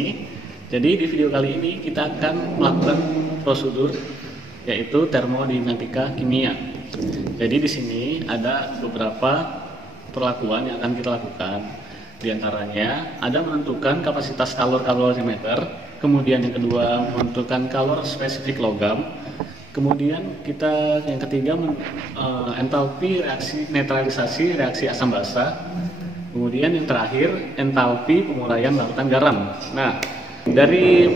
sini. Jadi di video kali ini kita akan melakukan prosedur yaitu termodinamika kimia. Jadi di sini ada beberapa perlakuan yang akan kita lakukan. Di antaranya ada menentukan kapasitas kalor kalorimeter, kemudian yang kedua menentukan kalor spesifik logam, kemudian yang ketiga entalpi reaksi netralisasi reaksi asam basa, kemudian yang terakhir entalpi penguraian larutan garam. Nah, dari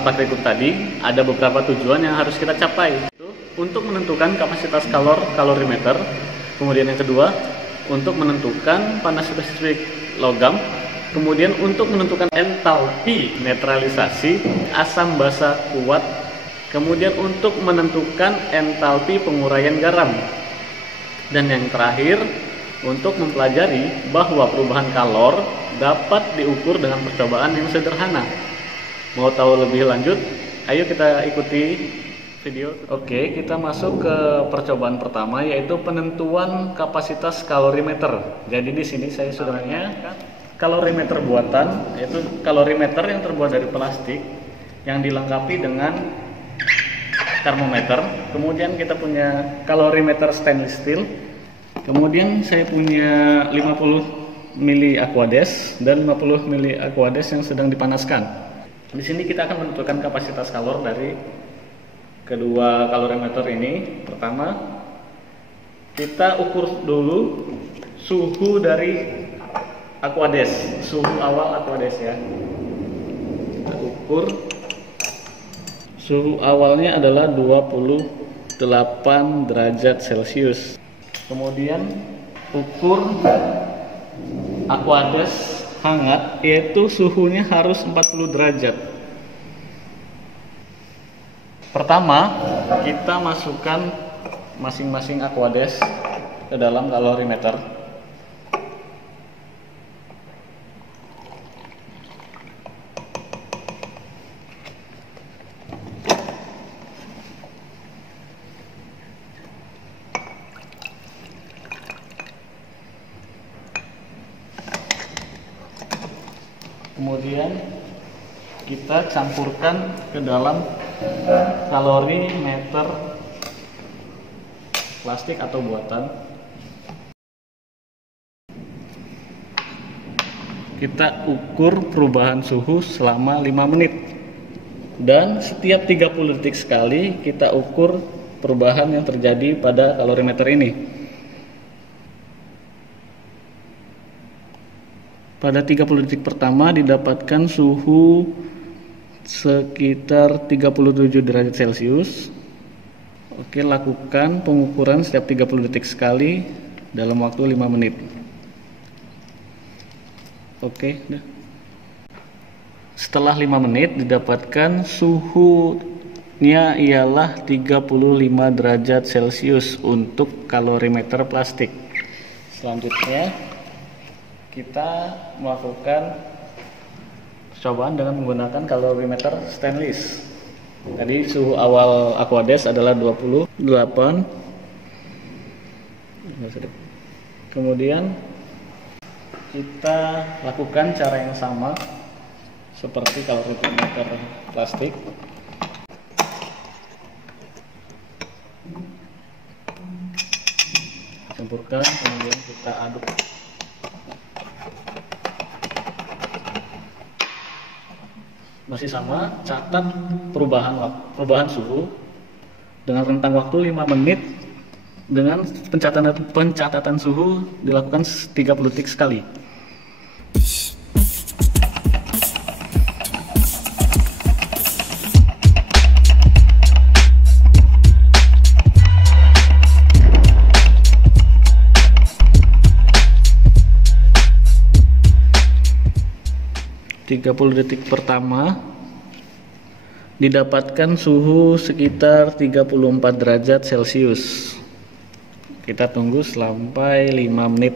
praktikum tadi ada beberapa tujuan yang harus kita capai. Untuk menentukan kapasitas kalor kalorimeter, kemudian yang kedua untuk menentukan panas spesifik logam, kemudian untuk menentukan entalpi netralisasi asam basa kuat, kemudian untuk menentukan entalpi penguraian garam, dan yang terakhir untuk mempelajari bahwa perubahan kalor dapat diukur dengan percobaan yang sederhana. Mau tahu lebih lanjut? Ayo kita ikuti video. Oke, kita masuk ke percobaan pertama, yaitu penentuan kapasitas kalorimeter. Jadi di sini saya sudah punya kalorimeter buatan, yaitu kalorimeter yang terbuat dari plastik yang dilengkapi dengan termometer. Kemudian kita punya kalorimeter stainless steel. Kemudian saya punya 50 mili Aquades dan 50 mili Aquades yang sedang dipanaskan. Di sini kita akan menentukan kapasitas kalor dari kedua kalorimeter ini. Pertama, kita ukur dulu suhu dari Aquades, suhu awal Aquades ya. Kita ukur suhu awalnya adalah 28 derajat Celcius. Kemudian ukur Aquades hangat, yaitu suhunya harus 40 derajat. Pertama, kita masukkan masing-masing Aquades ke dalam kalorimeter. Kemudian kita campurkan ke dalam kalorimeter plastik atau buatan. Kita ukur perubahan suhu selama 5 menit. Dan setiap 30 detik sekali kita ukur perubahan yang terjadi pada kalorimeter ini. Pada 30 detik pertama didapatkan suhu sekitar 37 derajat Celcius. Oke, lakukan pengukuran setiap 30 detik sekali dalam waktu 5 menit. Oke, setelah 5 menit didapatkan suhunya ialah 35 derajat Celcius untuk kalorimeter plastik. Selanjutnya kita melakukan percobaan dengan menggunakan kalorimeter stainless. Tadi suhu awal Aquades adalah 28. Kemudian kita lakukan cara yang sama seperti kalorimeter plastik. Campurkan, kemudian kita aduk. Masih sama, catat perubahan suhu dengan rentang waktu 5 menit dengan pencatatan suhu dilakukan 30 detik sekali. Detik pertama didapatkan suhu sekitar 34 derajat Celcius. Kita tunggu sampai 5 menit.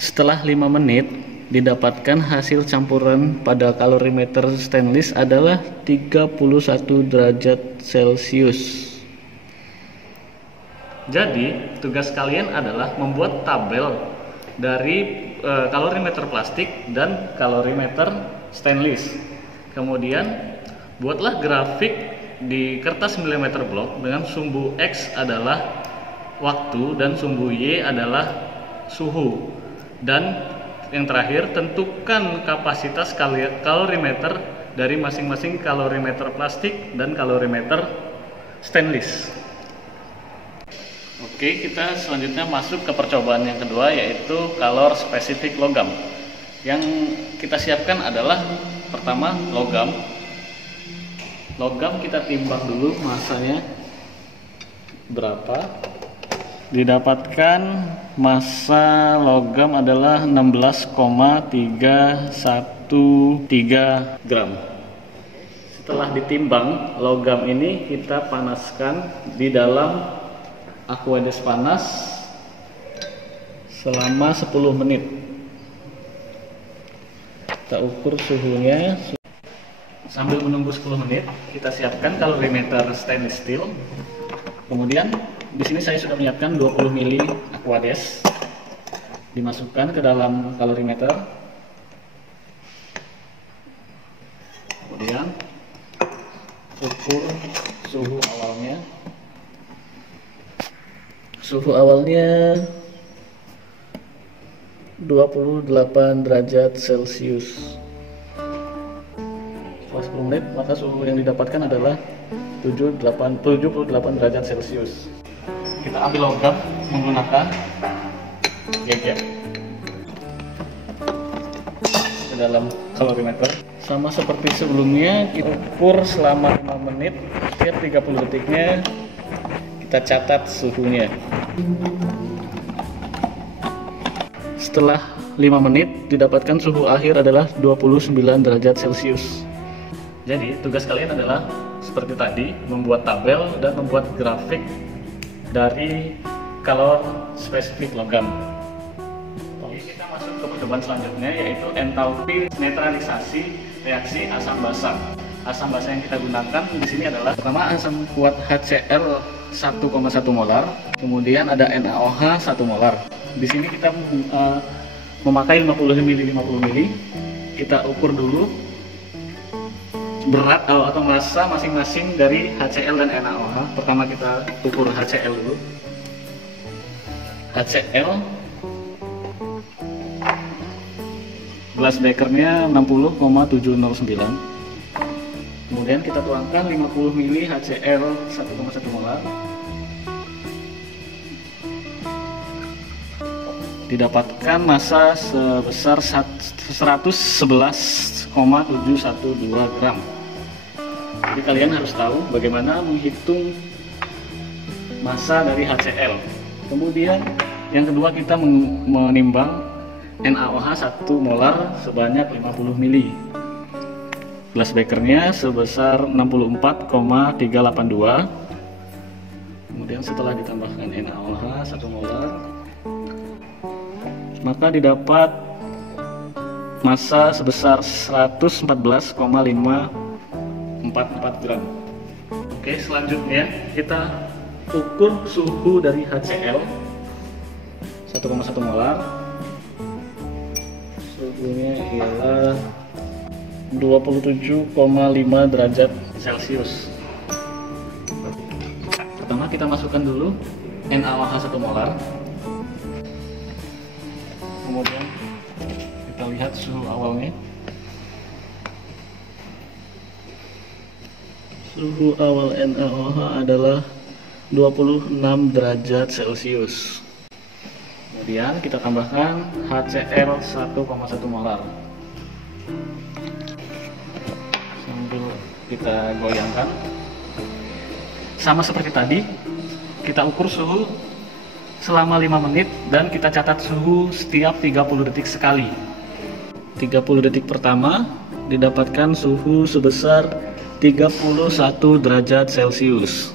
Setelah 5 menit didapatkan hasil campuran pada kalorimeter stainless adalah 31 derajat Celcius. Jadi tugas kalian adalah membuat tabel dari kalorimeter plastik dan kalorimeter stainless. Kemudian buatlah grafik di kertas milimeter block dengan sumbu X adalah waktu dan sumbu Y adalah suhu. Dan yang terakhir, tentukan kapasitas kalorimeter dari masing-masing kalorimeter plastik dan kalorimeter stainless. Oke, kita selanjutnya masuk ke percobaan yang kedua, yaitu kalor spesifik logam. Yang kita siapkan adalah pertama logam. Logam kita timbang dulu masanya berapa. Didapatkan massa logam adalah 16,313 gram. Setelah ditimbang, logam ini kita panaskan di dalam Aqueduct panas selama 10 menit. Kita ukur suhunya. Sambil menunggu 10 menit, kita siapkan kalorimeter stainless steel. Kemudian di sini saya sudah menyiapkan 20 ml Aqueduct. Dimasukkan ke dalam kalorimeter. Kemudian ukur suhu awalnya. Suhu awalnya 28 derajat Celcius. Setelah 10 menit, maka suhu yang didapatkan adalah 78 derajat Celcius. Kita ambil logam menggunakan gege ke dalam kalorimeter. Sama seperti sebelumnya, kita ukur selama 5 menit. Setiap 30 detiknya kita catat suhunya. Setelah 5 menit, didapatkan suhu akhir adalah 29 derajat Celcius. Jadi tugas kalian adalah seperti tadi, membuat tabel dan membuat grafik dari kalor spesifik logam. Oke, kita masuk ke percobaan selanjutnya, yaitu entalpi netralisasi reaksi asam basa. Asam basa yang kita gunakan di sini adalah pertama asam kuat HCl 1,1 molar, kemudian ada NaOH 1 molar. Di sini kita memakai 50 ml. Kita ukur dulu berat atau massa masing-masing dari HCl dan NaOH. Pertama kita ukur HCl dulu. HCl glass beakernya 60,709. Kemudian kita tuangkan 50 ml HCl 1,1 molar. Didapatkan massa sebesar 111,712 gram. Jadi kalian harus tahu bagaimana menghitung massa dari HCl. Kemudian yang kedua kita menimbang NaOH 1 molar sebanyak 50 ml. Glass beakernya sebesar 64,382. Kemudian setelah ditambahkan NaOH 1 molar, maka didapat massa sebesar 114,544 gram. Oke, selanjutnya kita ukur suhu dari HCl 1,1 molar. Suhunya ialah 27,5 derajat Celcius. Pertama kita masukkan dulu NaOH 1 molar. Kemudian kita lihat suhu awalnya. Suhu awal NaOH adalah 26 derajat Celcius. Kemudian kita tambahkan HCl 1,1 molar. Sambil kita goyangkan. Sama seperti tadi, kita ukur suhu selama 5 menit dan kita catat suhu setiap 30 detik sekali. 30 detik pertama didapatkan suhu sebesar 31 derajat Celcius.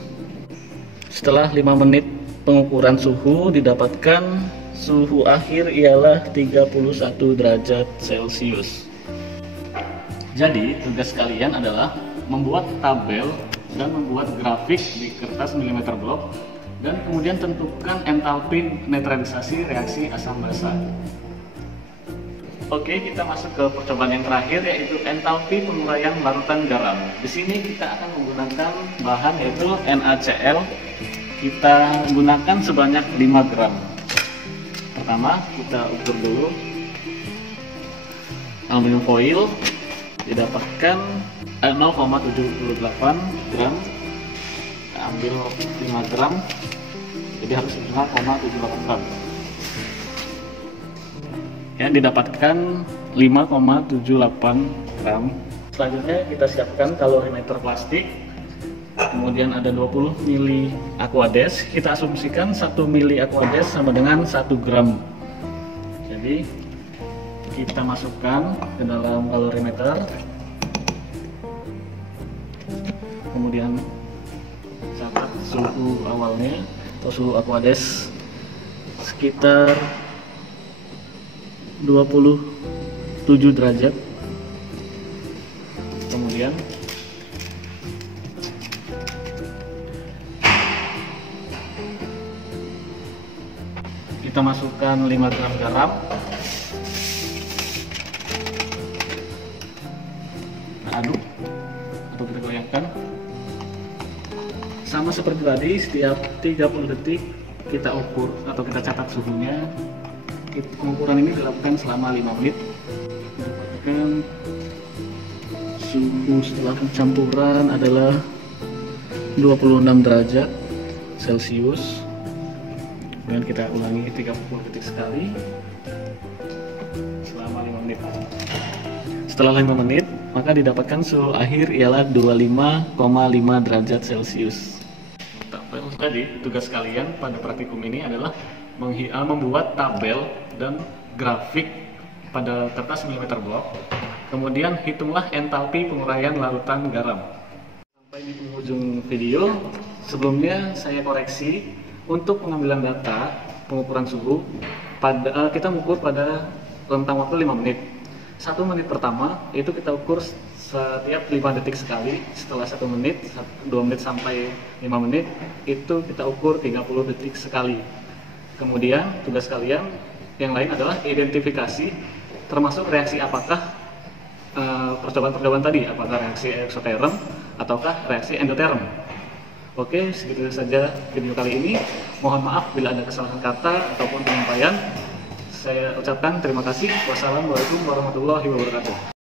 Setelah 5 menit pengukuran suhu, didapatkan suhu akhir ialah 31 derajat Celcius. Jadi tugas kalian adalah membuat tabel dan membuat grafik di kertas milimeter block, dan kemudian tentukan entalpi netralisasi reaksi asam basa. Oke, kita masuk ke percobaan yang terakhir, yaitu entalpi penguraian larutan garam. Di sini kita akan menggunakan bahan yaitu NaCl. Kita gunakan sebanyak 5 gram. Pertama, kita ukur dulu. Aluminium foil didapatkan 0,78 gram. Kita ambil 5 gram, jadi harus 5,78 gram. Yang didapatkan 5,78 gram. Selanjutnya kita siapkan kalorimeter plastik. Kemudian ada 20 ml Aquades. Kita asumsikan 1 ml Aquades sama dengan 1 gram. Jadi kita masukkan ke dalam kalorimeter. Kemudian catat suhu awalnya atau suhu Aquades sekitar 27 derajat. Kemudian kita masukkan 5 gram garam. Nah, aduk atau kita goyangkan. Sama seperti tadi, setiap 30 detik kita ukur atau kita catat suhunya. Pengukuran ini dilakukan selama 5 menit. Dapatkan suhu setelah pencampuran adalah 26 derajat Celcius. Kemudian kita ulangi 30 detik sekali selama 5 menit. Setelah 5 menit, maka didapatkan suhu akhir ialah 25,5 derajat Celcius. Jadi, tugas kalian pada praktikum ini adalah membuat tabel dan grafik pada kertas milimeter blok. Kemudian hitunglah entalpi penguraian larutan garam. Sampai di penghujung video, sebelumnya saya koreksi untuk pengambilan data pengukuran suhu. Kita mengukur pada rentang waktu 5 menit. 1 menit pertama itu kita ukur setiap 5 detik sekali. Setelah 1 menit, 2 menit sampai 5 menit itu kita ukur 30 detik sekali. Kemudian tugas kalian yang lain adalah identifikasi termasuk reaksi apakah percobaan-percobaan tadi, apakah reaksi eksoterm ataukah reaksi endoterm. Oke, segitu saja video kali ini. Mohon maaf bila ada kesalahan kata ataupun penyampaian. Saya ucapkan terima kasih. Wassalamualaikum warahmatullahi wabarakatuh.